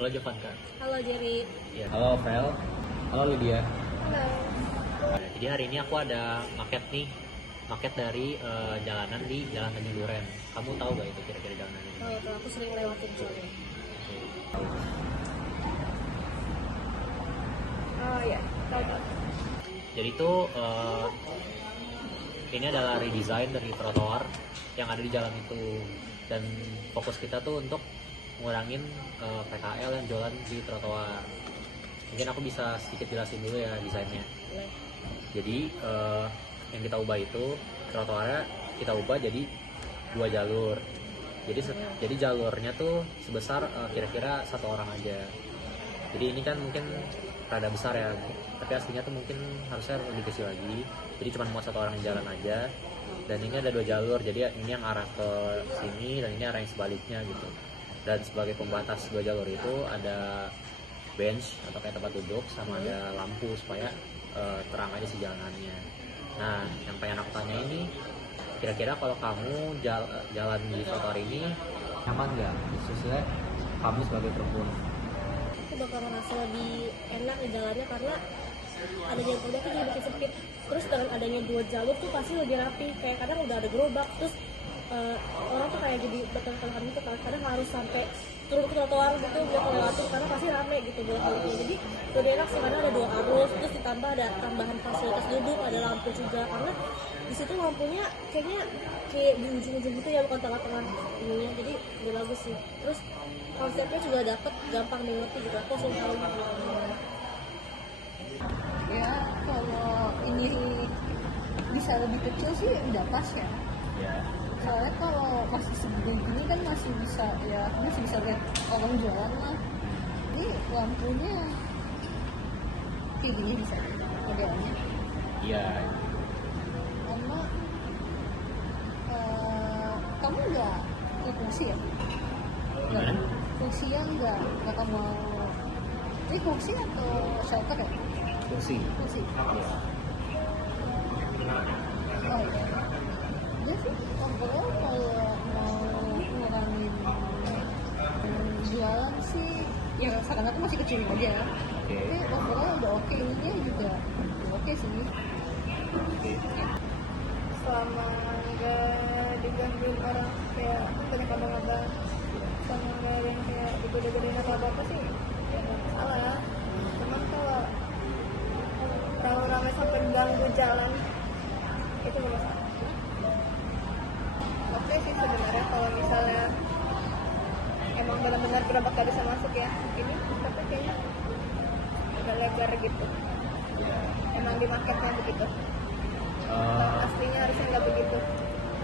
Halo Jovanka. Halo Jerry. Ya. Halo Vel. Halo Lydia. Halo. Jadi hari ini aku ada maket nih. Maket dari jalanan di Jalan Tanjung Duren. Kamu tahu gak itu kira-kira jalanan ini? Tahu, aku sering lewatin soalnya. Oh ya, tahu. Jadi itu ini adalah redesign dari trotoar yang ada di jalan itu, dan fokus kita tuh untuk ngurangin PKL yang jualan di trotoar. Mungkin aku bisa sedikit jelasin dulu ya desainnya. Jadi yang kita ubah itu trotoarnya kita ubah jadi 2 jalur. Jadi jalurnya tuh sebesar kira-kira 1 orang aja. Jadi ini kan mungkin rada besar ya, tapi aslinya tuh mungkin harusnya lebih kecil lagi. Jadi cuma mau 1 orang yang jalan aja. Dan ini ada 2 jalur, jadi ini yang arah ke sini dan ini arah yang sebaliknya gitu. Dan sebagai pembatas 2 jalur itu ada bench atau kayak tempat duduk, sama ada lampu supaya terang aja si jalanannya. Nah, yang pengen aku tanya ini, kira-kira kalau kamu jalan di trotoar ini nyaman nggak, khususnya kamu sebagai perempuan? Aku bakal merasa lebih enak di jalannya karena adanya gerobak tuh jadi bikin sempit. Terus dengan adanya 2 jalur tuh pasti lebih rapi. Kayak kadang udah ada gerobak, terus orang tuh kayak jadi bertengkar gitu. Kadang harus sampai turun ke trotoar gitu buat lewatin karena pasti rame gitu bolak-baliknya. Jadi lebih enak sih karena ada 2 arus, terus ditambah ada tambahan fasilitas duduk, ada lampu juga karena di situ lampunya kayaknya kayak di ujung-ujung gitu ya, bukan tengah-tengah ininya. Jadi udah bagus sih. Terus konsepnya juga dapet, gampang dimengerti gitu. Aku langsung tahu gitu. Ya kalau ini bisa lebih kecil sih udah pas ya. Soalnya kalau masih segede gini kan masih bisa lihat orang jalan lah. Ini lampunya pilihnya bisa modelnya. Iya. Sama kamu nggak ke fungsi ya? Gimana? Fungsinya nggak kamu mau. Ini fungsi atau shelter ya? Fungsi. Fungsi. Iya. Oh iya. Dia sih overall kalau mau ngurangin jualan sih ya sekarang aku masih kecil aja. Oke. Tapi overall udah oke, ininya juga udah oke sih. Oke. Selama nggak digangguin orang kayak banyak abang-abang, sama nggak ada yang kayak digoda-godain atau apa sih, ya nggak masalah. Cuman kalau ramai sampai ganggu jalan itu nggak masalah. Oke sih sebenarnya kalau misalnya emang benar-benar gerobak gak bisa masuk ya ini, tapi kayaknya udah lebar gitu. Emang di marketnya begitu. Aslinya harusnya nggak begitu.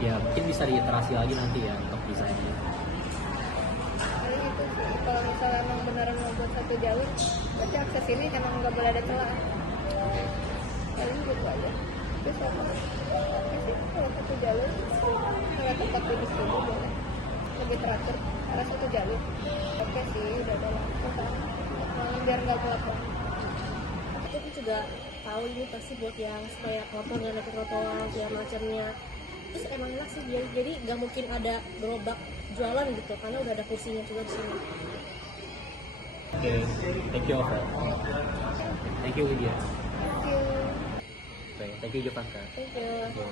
Ya mungkin bisa diiterasi lagi nanti ya untuk desainnya. Paling itu sih, kalau misalnya emang beneran mau buat 1 jalur, berarti akses ini emang nggak boleh ada celah. Paling gitu aja. Terus apa? Oke sih, kalau 1 jalur, kalau tempat duduk dulu boleh. Lebih teratur, karena 1 jalur. Oke sih, udah ada lampu kan. Malah biar nggak gelap banget. Aku juga tahu ini pasti buat yang supaya motor nggak naik ke trotoar segala macamnya. Terus emang enak sih dia, jadi nggak mungkin ada gerobak jualan gitu karena udah ada kursinya juga di sini. Oke, thank you Ovel. Thank you Lydia. Thank you. Oke, thank you Jovanka. Thank you. Oke.